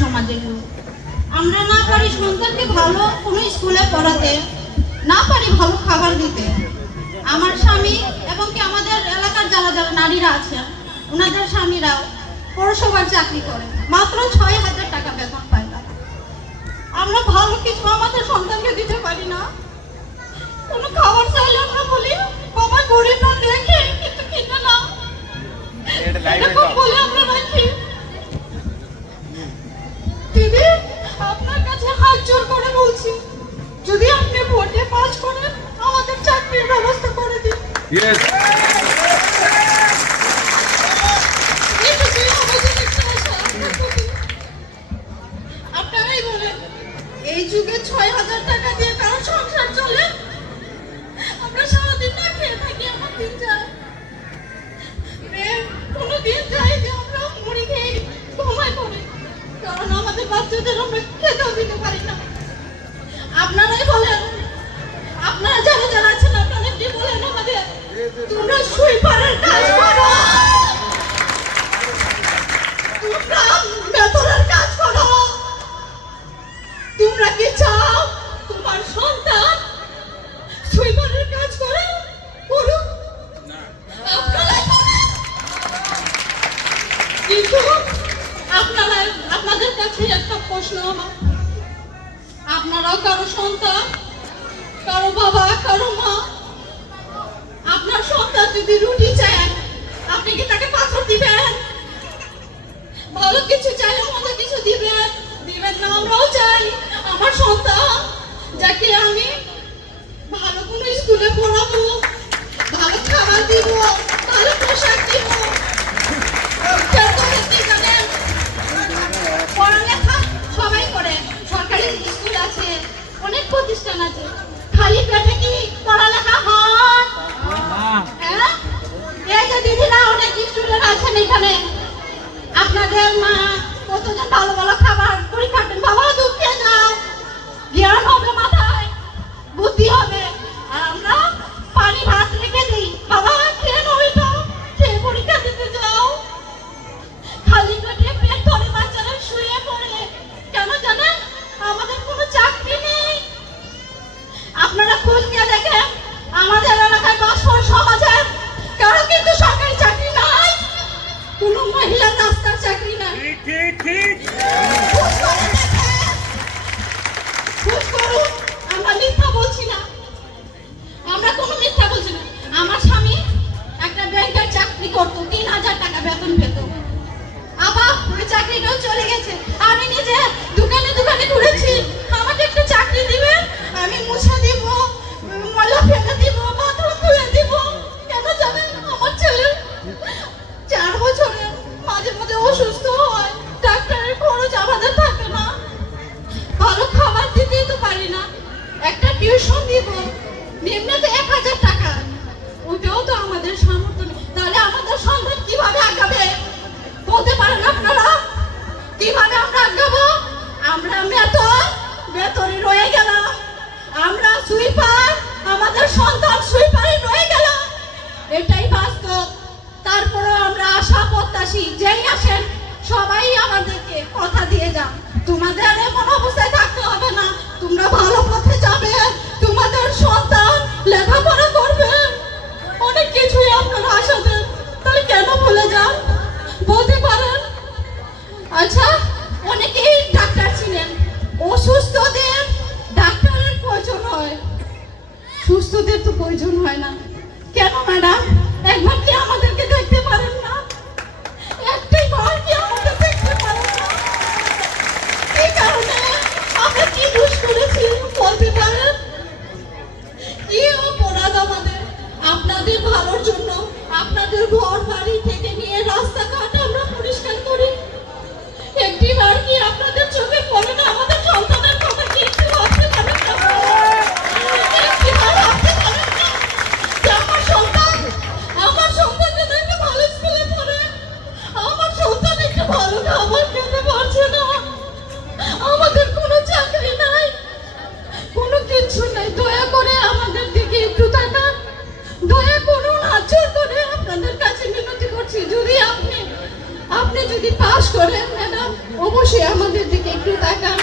সমাজে আমরা না পারি সন্তানকে ভালো কোনো স্কুলে পড়াতে, না পারি ভালো খাবার দিতে। আমার স্বামী এবং কি আমাদের এলাকার যারা যারা নারীরা আছেন ওনাদের স্বামীরাও পৌরসভার চাকরি করে। মাত্র ছয় হাজার টাকা বেতন পায়। আমরা ভালো কিছু, আমাদের সন্তানকে বলেন, এই যুগে ছয় হাজার টাকা দিয়ে কারও সংসার চলে? আমরা সারাদিন না আমার দিন যায়। কোনো দিন যায় যে আমরা মুড়ি খেয়ে ঘুমাই পড়ি। কারণ আমাদের বাচ্চাদের আমরা খেতেও দিতে পারি না আপনারাই বলেন আপনারা যারা যারা আছেন আপনারা কি বলেন আমাদের তোমরা সুইপারের কাজ করো তোমরা বেতনের কাজ করো। তোমরা কি চাও তোমার সন্তান সুইপারের কাজ করে? করুক আপনারাই করেন। কিন্তু আপনারা আপনাদের কাছে একটা প্রশ্ন আমার। আপনারাও কারও সন্তান? যদি রুটি চান আপনি কি তাকে পাথর দিবেন? ভালো কিছু চাইলে আমাদের কিছু দিবেন। দিবেন না, আমরাও চাই। আমার সন্তান, যাকে আমি ভালো কোনো স্কুলে পড়াবো, ভালো খাবার দিব, ভালো পোশাক দিব? পড়ালেখা সবাই করে। সরকারি স্কুল আছে, অনেক প্রতিষ্ঠান আছে। খালি পেটে আছেন কীভাবে আমরা আগাবো আমরা বেতন বেতনে রয়ে গেলাম। আমরা সুইপার, আমাদের সন্তান সুইপারে রয়ে গেলাম। এটাই বাস্তব। তারপরে আমরা আশা প্রত্যাশী, যেই আসেন সবাই আমাদেরকে কথা দিয়ে যান। তোমাদের এমন অবস্থায় আচ্ছা অনেকেই ডাক্তার ছিলেন। অসুস্থদের ডাক্তারের প্রয়োজন হয়। সুস্থদের তো প্রয়োজন হয় না। কেন ম্যাডাম? একবার কি আমাদেরকে দেখতে পারেন না? একটাই বার কি আমাদের দেখতে পারেন না? এই কারণে? আমরা কি দোষ করেছি? বলতে পারেন? কি অপরাধ আমাদের? আপনাদের ভালোর জন্য, আপনাদের করেন ম্যাডাম অবশ্যই আমাদের দিকে একটু তাকান।